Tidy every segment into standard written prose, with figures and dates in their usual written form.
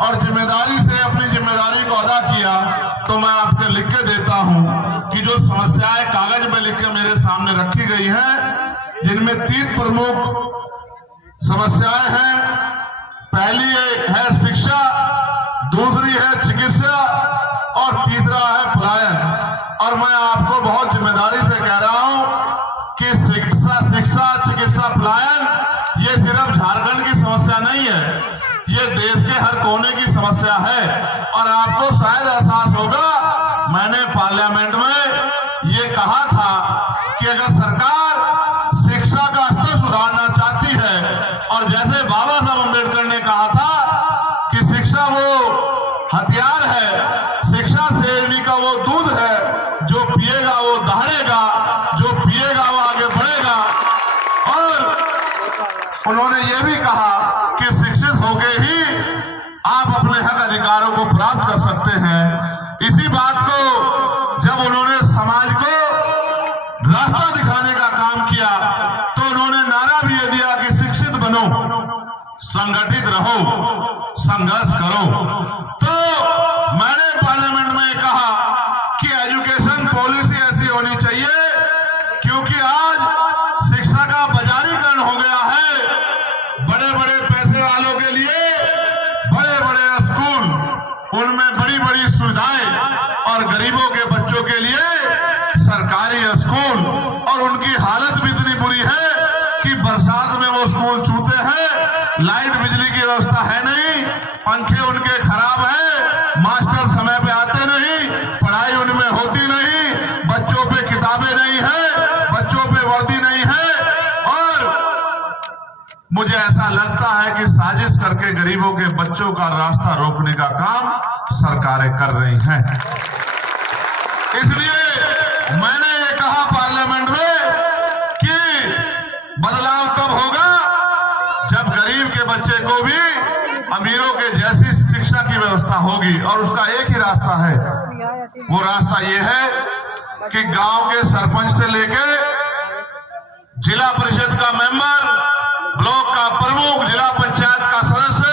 और जिम्मेदारी से अपनी जिम्मेदारी को अदा किया, तो मैं आपको लिख के देता हूं कि जो समस्याएं कागज में लिख के मेरे सामने रखी गई हैं, जिनमें 3 प्रमुख समस्याएं हैं। पहली है शिक्षा, दूसरी है चिकित्सा और तीसरा है पलायन। और मैं आपको बहुत जिम्मेदारी से कह रहा हूं कि शिक्षा, चिकित्सा, पलायन ये सिर्फ झारखंड की समस्या नहीं है, ये देश के हर कोने की समस्या है। और आपको शायद एहसास होगा, मैंने पार्लियामेंट में ये कहा था कि अगर सरकार शिक्षा का स्तर सुधारना चाहती है, और जैसे बाबा साहब अम्बेडकर ने कहा था कि शिक्षा वो हथियार है, शिक्षा शेरनी का वो दूध है, जो पिएगा वो दहाड़ेगा, जो पिएगा वो आगे बढ़ेगा। और उन्होंने ये भी कहा कि शिक्षित होकर ही आप अपने हक अधिकारों को प्राप्त कर सकते हैं। इसी बात को जब उन्होंने समाज को रास्ता दिखाने का काम किया, तो उन्होंने नारा भी ये दिया कि शिक्षित बनो, संगठित रहो, संघर्ष करो। तो मैंने पार्लियामेंट में कहा कि एजुकेशन पॉलिसी ऐसी होनी चाहिए, क्योंकि आज शिक्षा का बाजारीकरण हो गया है। बड़े बड़े पैसे वालों के लिए बड़े बड़े स्कूल, उनमें बड़ी बड़ी सुविधाएं, और गरीबों के बच्चों के लिए सरकारी स्कूल, और उनकी हालत भी इतनी बुरी है कि बरसात में वो स्कूल छूते हैं, लाइट बिजली की व्यवस्था है नहीं, पंखे उनके खराब हैं, मास्टर समय पे आते नहीं, पढ़ाई उनमें होती नहीं, बच्चों पे किताबें नहीं है, बच्चों पे वर्दी नहीं है। और मुझे ऐसा लगता है कि साजिश करके गरीबों के बच्चों का रास्ता रोकने का काम सरकारें कर रही हैं। इसलिए मैंने ये कहा पार्लियामेंट में कि बदलाव तब होगा जब गरीब के बच्चे को भी अमीरों के जैसी शिक्षा की व्यवस्था होगी। और उसका एक ही रास्ता है, वो रास्ता ये है कि गांव के सरपंच से लेके जिला परिषद का मेंबर, ब्लॉक का प्रमुख, जिला पंचायत का सदस्य,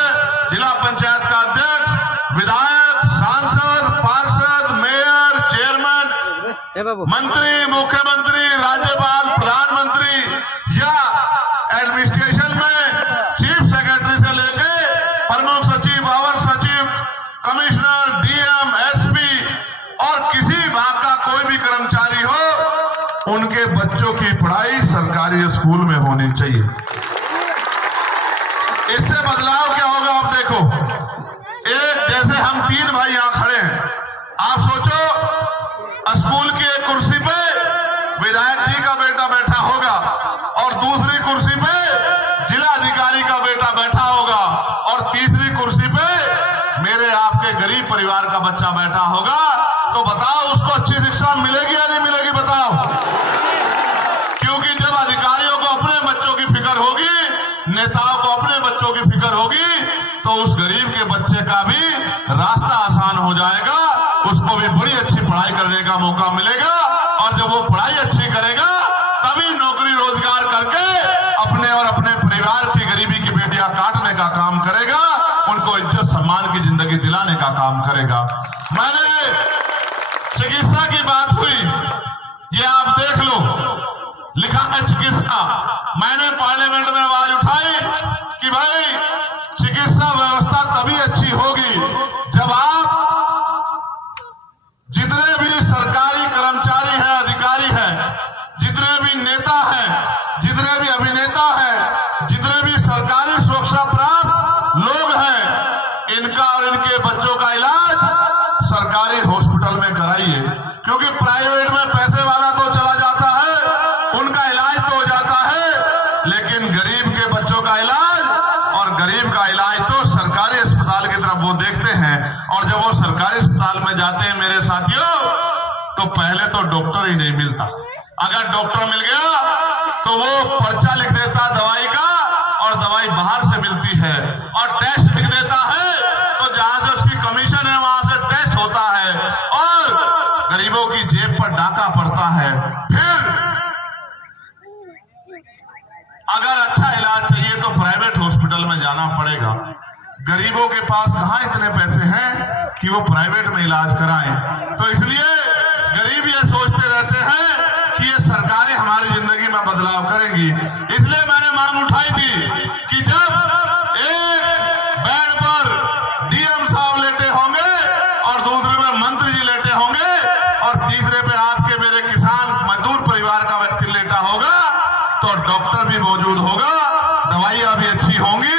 जिला पंचायत का अध्यक्ष, विधायक, सांसद, पार्षद, मेयर, चेयरमैन, मंत्री, मुख्यमंत्री, राज्यपाल, प्रधानमंत्री या एडमिनिस्ट्रेशन में चीफ सेक्रेटरी से लेके प्रमुख सचिव, अवर सचिव, कमिश्नर, डीएम, एसपी और किसी विभाग का कोई भी कर्मचारी हो, उनके बच्चों की पढ़ाई सरकारी स्कूल में होनी चाहिए। इससे बदलाव क्या होगा आप देखो। एक जैसे हम 3 भाई यहां खड़े हैं, आप सोचो स्कूल की एक कुर्सी पे विधायक जी का बेटा बैठा होगा, और दूसरी कुर्सी पे जिला अधिकारी का बेटा बैठा होगा, और तीसरी कुर्सी पे मेरे आपके गरीब परिवार का बच्चा बैठा होगा। तो बताओ उसको अच्छी शिक्षा मिलेगी या नहीं मिलेगी, बताओ। क्योंकि जब अधिकारियों को अपने बच्चों की फिक्र होगी, नेताओं को अपने बच्चों की फिक्र होगी, तो उस गरीब के बच्चे का भी रास्ता आसान हो जाएगा, उसको भी बड़ी अच्छी पढ़ाई करने का मौका मिलेगा। और जब वो पढ़ाई अच्छी करेगा, तभी नौकरी रोजगार करके अपने और अपने परिवार की गरीबी की बेटियां काटने का काम करेगा, उनको इज्जत सम्मान की जिंदगी दिलाने का काम करेगा। मैंने चिकित्सा की बात हुई, ये आप देख लो, लिखा है चिकित्सा। मैंने पार्लियामेंट में आवाज उठाई कि भाई चिकित्सा व्यवस्था तभी अच्छी होगी जब आप जितने भी सरकारी कर्मचारी हैं, अधिकारी हैं, जितने भी नेता हैं, जितने भी अभिनेता हैं, जितने भी सरकारी सुरक्षा प्राप्त लोग हैं, इनका और इनके बच्चों का इलाज सरकारी हॉस्पिटल में कराइए। क्योंकि प्राइवेट में पैसे वाला तो चला जाता है, उनका इलाज तो हो जाता है, लेकिन गरीब के बच्चों का इलाज और गरीब का इलाज तो सरकारी अस्पताल की तरफ वो देखते हैं। और जब वो सरकारी अस्पताल में जाते हैं मेरे साथियों, तो पहले तो डॉक्टर ही नहीं मिलता। अगर डॉक्टर मिल गया तो वो पर्चा लिख देता दवाई का, और दवाई बाहर से मिलती है, और टेस्ट लिख देता है, तो जहां से उसकी कमीशन है वहां से टेस्ट होता है, और गरीबों की जेब पर डाका पड़ता है। फिर अगर अच्छा इलाज चाहिए तो प्राइवेट हॉस्पिटल में जाना पड़ेगा। गरीबों के पास कहां इतने पैसे हैं कि वो प्राइवेट में इलाज कराएं। तो इसलिए गरीब ये सोचते रहते हैं कि ये सरकारें हमारी जिंदगी में बदलाव करेंगी। इसलिए मैंने मांग उठाई थी कि जब एक बेड पर डीएम साहब लेटे होंगे और दूसरे में मंत्री जी लेटे होंगे और तीसरे पे आपके मेरे किसान मजदूर परिवार का व्यक्ति लेटा होगा, तो डॉक्टर भी मौजूद होगा, दवाइयां भी अच्छी होंगी,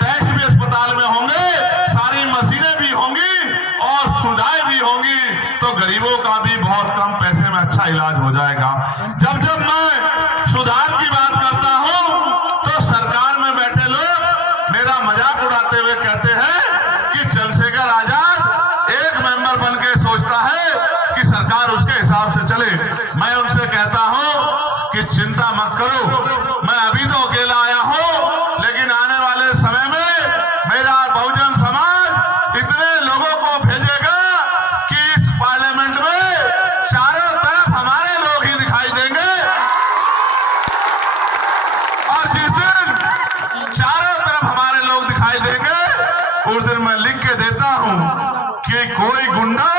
टेस्ट भी अस्पताल में होंगे, सारी मशीनें भी होंगी और सुविधाएं भी होंगी, तो गरीबों का भी बहुत कम पैसे में अच्छा इलाज हो जाएगा। जब जब मैं सुधार की बात करता हूं तो सरकार में बैठे लोग मेरा मजाक उड़ाते हुए कहते हैं कि चंद्रशेखर आजाद एक मेंबर बन के सोचता है कि सरकार उसके हिसाब से चले। मैं उनसे कहता हूं कि चिंता मत करो, मैं अभी तो अकेला आया हूं, लेकिन आने वाले समय में मेरा बहुजन समाज इतने लोगों को भेजेगा कि इस पार्लियामेंट में चारों तरफ हमारे लोग ही दिखाई देंगे। और जिस दिन चारों तरफ हमारे लोग दिखाई देंगे, उस दिन मैं लिख के देता हूं कि कोई गुंडा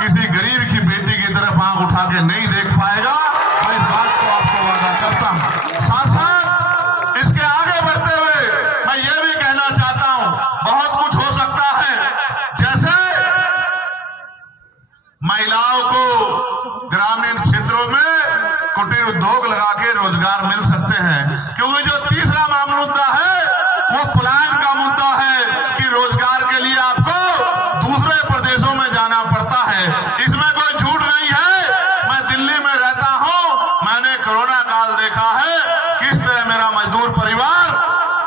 किसी गरीब की बेटी की तरफ आंख उठा के नहीं देख पाएगा। मैं इस बात को आपको वादा करता हूं। साथ साथ इसके आगे बढ़ते हुए मैं ये भी कहना चाहता हूं, बहुत कुछ हो सकता है। जैसे महिलाओं को ग्रामीण क्षेत्रों में कुटीर उद्योग लगा के रोजगार मिल सकते हैं, क्योंकि जो तीसरा मुद्दा है वो पलायन का मुद्दा है कि रोजगार के लिए आपको दूसरे प्रदेशों में जाना पड़ता है। इसमें कोई झूठ नहीं है। मैं दिल्ली में रहता हूं, मैंने कोरोना काल देखा है किस तरह मेरा मजदूर परिवार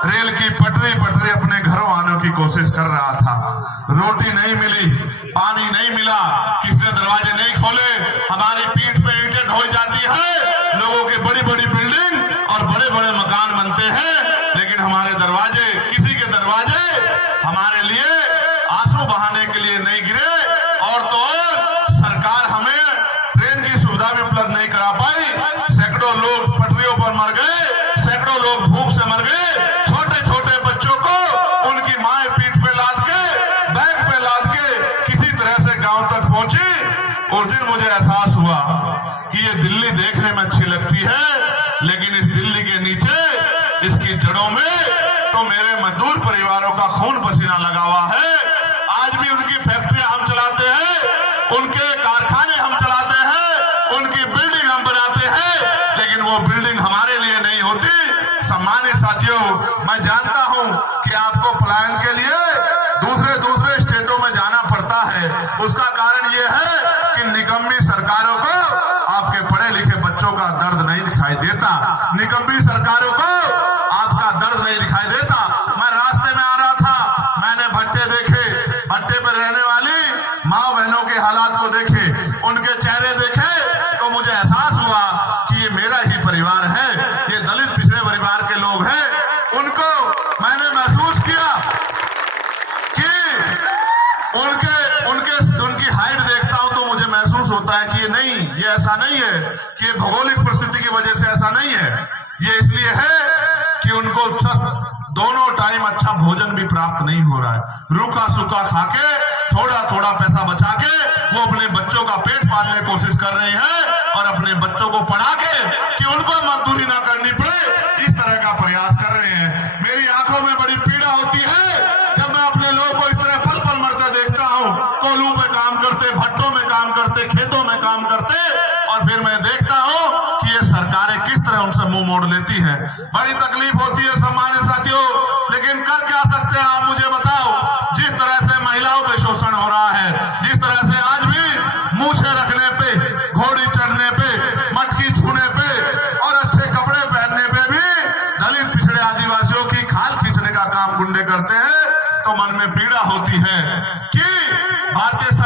रेल की पटरी पटरी अपने घरों आने की कोशिश कर रहा था। रोटी नहीं मिली, पानी नहीं मिला, किसी ने दरवाजे नहीं खोले, हमारी पीठ पे ईंटें ढो जाती है, लोगों की बड़ी बड़ी बिल्डिंग और बड़े बड़े मकान बनते हैं, लेकिन हमारे दरवाजे, किसी के दरवाजे हमारे लिए आंसू बहाने के लिए नहीं गिरे। और तो और सरकार हमें ट्रेन की सुविधा भी उपलब्ध नहीं करा पाई। सैकड़ों लोग पटरियों पर मर गए, सैकड़ों लोग भूख से मर गए। छोटे छोटे बच्चों को उनकी माए पीठ पे लाद के, बैग पे लाद के किसी तरह से गांव तक पहुंची। उस दिन मुझे एहसास हुआ कि ये दिल्ली देखने में अच्छी लगती है, लेकिन इस दिल्ली के नीचे, इसकी जड़ों में तो मेरे मजदूर परिवारों का खून पसीना लगा हुआ है। आज भी उनकी फैक्ट्रियां हम चलाते हैं, उनके कारखाने हम चलाते हैं, उनकी बिल्डिंग हम बनाते हैं, लेकिन वो बिल्डिंग हमारे लिए नहीं होती। सम्मानित साथियों, मैं जानता हूं कि आपको पलायन के लिए दूसरे स्टेटों में जाना पड़ता है। उसका कारण ये है कि निकम्मी सरकारों को आपके पढ़े लिखे बच्चों का दर्द नहीं दिखाई देता, निकम्मी सरकारों को आपका दर्द नहीं दिखाई देता। मैं रास्ते में आ रहा था, मैंने भट्टे देखे, भट्टे पर रहने वाली माँ बहनों के हालात को देखे, उनके चेहरे देखे, तो मुझे एहसास हुआ कि ये मेरा ही परिवार है, ये दलित पिछड़े परिवार के लोग हैं। उनको मैंने महसूस किया कि उनकी हाइट देखता हूं तो मुझे महसूस होता है कि ये ऐसा नहीं है कि ये भौगोलिक परिस्थिति की वजह से ऐसा नहीं है। ये इसलिए है कि उनको दोनों टाइम अच्छा भोजन भी प्राप्त नहीं हो रहा है। रूखा सूखा खाके थोड़ा थोड़ा पैसा बचा के वो अपने बच्चों का पेट पालने की कोशिश कर रहे हैं और अपने बच्चों को पढ़ा के कि उनको मजदूरी ना करनी पड़े, इस तरह का प्रयास कर रहे हैं। मेरी आंखों में बड़ी पीड़ा होती है जब मैं अपने लोगों को इस तरह पल पल मरते देखता हूँ, कोल्हू में काम करते, भट्टों में काम करते, खेतों में काम करते, और फिर मैं देखता हूँ कि ये सरकारें किस तरह उनसे मुंह मोड़ लेती हैं। बड़ी तकलीफ होती है सम्मानित साथियों, लेकिन कर क्या सकते हैं आप मुझे बताओ। जिस तरह से महिलाओं पे शोषण हो रहा है, जिस तरह से आज भी मूछें रखने पे, घोड़ी चढ़ने पे, मटकी छूने पे और अच्छे कपड़े पहनने पे भी दलित पिछड़े आदिवासियों की खाल खींचने का काम गुंडे करते हैं, तो मन में पीड़ा होती है कि भारतीय